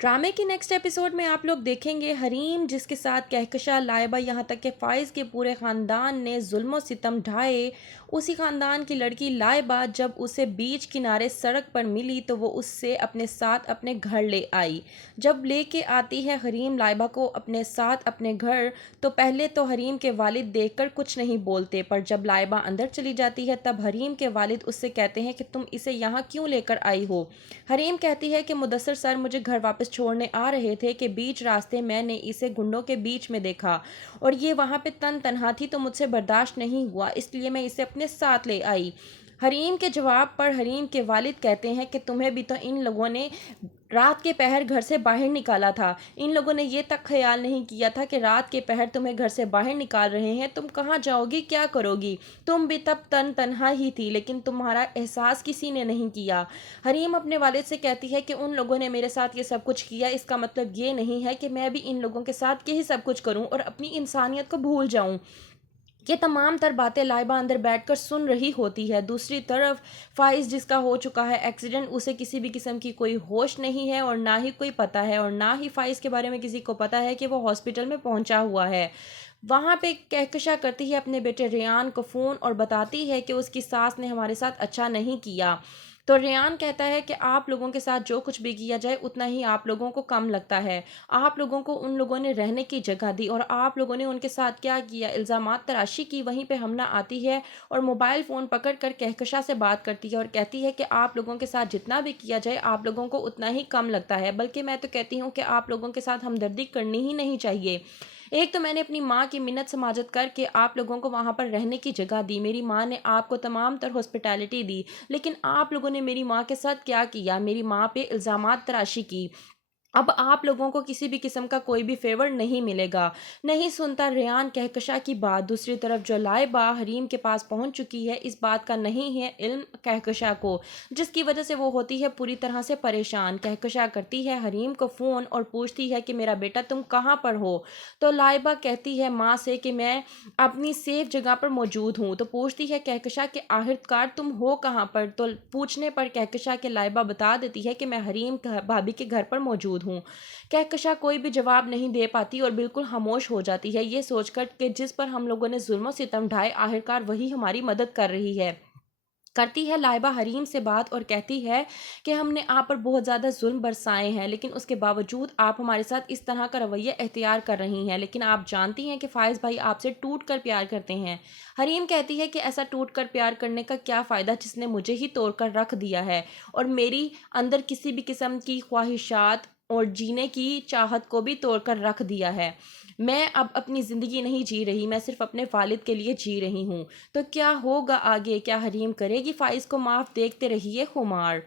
ड्रामे के next episode में आप लोग देखेंगे हरीम जिसके साथ कहकशा, लाइबा, यहाँ तक कि फ़ाइज़ के पूरे ख़ानदान ने जुल्म व सितम ढाए। उसी ख़ानदान की लड़की लाइबा जब उसे बीच किनारे सड़क पर मिली तो वो उससे अपने साथ अपने घर ले आई। जब लेके आती है हरीम लाइबा को अपने साथ अपने घर, तो पहले तो हरीम के वालिद देखकर कुछ नहीं बोलते, पर जब लाइबा अंदर चली जाती है तब हरीम के वालिद उससे कहते हैं कि तुम इसे यहाँ क्यों लेकर आई हो। हरीम कहती है कि मुदस्सर सर मुझे घर वापस छोड़ने आ रहे थे कि बीच रास्ते मैंने इसे गुंडों के बीच में देखा और ये वहाँ पे तन्हा थी, तो मुझसे बर्दाश्त नहीं हुआ, इसलिए मैं इसे अपने साथ ले आई। हरीम के जवाब पर हरीम के वालिद कहते हैं कि तुम्हें भी तो इन लोगों ने रात के पहर घर से बाहर निकाला था। इन लोगों ने ये तक ख्याल नहीं किया था कि रात के पहर तुम्हें घर से बाहर निकाल रहे हैं, तुम कहाँ जाओगी, क्या करोगी। तुम भी तब तन्हा ही थी, लेकिन तुम्हारा एहसास किसी ने नहीं किया। हरीम अपने वालिद से कहती है कि उन लोगों ने मेरे साथ ये सब कुछ किया, इसका मतलब ये नहीं है कि मैं भी इन लोगों के साथ यही सब कुछ करूं और अपनी इंसानियत को भूल जाऊं। ये तमाम तर बातें लाइबा अंदर बैठकर सुन रही होती है। दूसरी तरफ फ़ाइज़ जिसका हो चुका है एक्सीडेंट, उसे किसी भी किस्म की कोई होश नहीं है और ना ही कोई पता है, और ना ही फ़ाइज़ के बारे में किसी को पता है कि वो हॉस्पिटल में पहुंचा हुआ है। वहाँ पे कहकशा करती है अपने बेटे रेयान को फ़ोन और बताती है कि उसकी सास ने हमारे साथ अच्छा नहीं किया। तो रेयान कहता है कि आप लोगों के साथ जो कुछ भी किया जाए उतना ही आप लोगों को कम लगता है। आप लोगों को उन लोगों ने रहने की जगह दी और आप लोगों ने उनके साथ क्या किया, इल्ज़ामात तराशी की। वहीं पे हमना आती है और मोबाइल फ़ोन पकड़ कर कहकशा से बात करती है और कहती है कि आप लोगों के साथ जितना भी किया जाए आप लोगों को उतना ही कम लगता है, बल्कि मैं तो कहती हूँ कि आप लोगों के साथ हमदर्दी करनी ही नहीं चाहिए। एक तो मैंने अपनी माँ की मिन्नत समाजत करके आप लोगों को वहाँ पर रहने की जगह दी, मेरी माँ ने आपको तमाम तर हॉस्पिटैलिटी दी, लेकिन आप लोगों ने मेरी माँ के साथ क्या किया, मेरी माँ पे इल्ज़ामात तराशी की। अब आप लोगों को किसी भी किस्म का कोई भी फेवर नहीं मिलेगा। नहीं सुनता रेयान कहकशा की बात। दूसरी तरफ जो लाइबा हरीम के पास पहुंच चुकी है, इस बात का नहीं है इल्म कहकशा को, जिसकी वजह से वो होती है पूरी तरह से परेशान। कहकशा करती है हरीम को फ़ोन और पूछती है कि मेरा बेटा तुम कहाँ पर हो। तो लाइबा कहती है माँ से कि मैं अपनी सेफ जगह पर मौजूद हूँ। तो पूछती है कहकशा कि आखिरकार तुम हो कहाँ पर। तो पूछने पर कहकशा के लाइबा बता देती है कि मैं हरीम भाभी के घर पर मौजूद हूँ। कहकशा कोई भी जवाब नहीं दे पाती और बिल्कुल खामोश हो जाती है, ये सोचकर कि जिस पर हम लोगों ने जुल्म सितम ढाए आखिरकार वही हमारी मदद कर रही है। करती है लाइबा हरीम से बात और कहती है कि हमने आप पर बहुत ज़्यादा जुल्म बरसाए हैं, लेकिन उसके बावजूद आप हमारे साथ इस तरह का रवैया इख्तियार कर रही हैं, लेकिन आप जानती हैं कि फ़ाइज़ भाई आपसे टूट कर प्यार करते हैं। हरीम कहती है कि ऐसा टूट कर प्यार करने का क्या फ़ायदा जिसने मुझे ही तोड़ कर रख दिया है और मेरी अंदर किसी भी किस्म की ख्वाहिशात और जीने की चाहत को भी तोड़ कर रख दिया है। मैं अब अपनी ज़िंदगी नहीं जी रही, मैं सिर्फ अपने वालिद के लिए जी रही हूँ। तो क्या होगा आगे, क्या हरीम करेगी फ़ाइज़ को माफ़, देखते रहिए खुमार।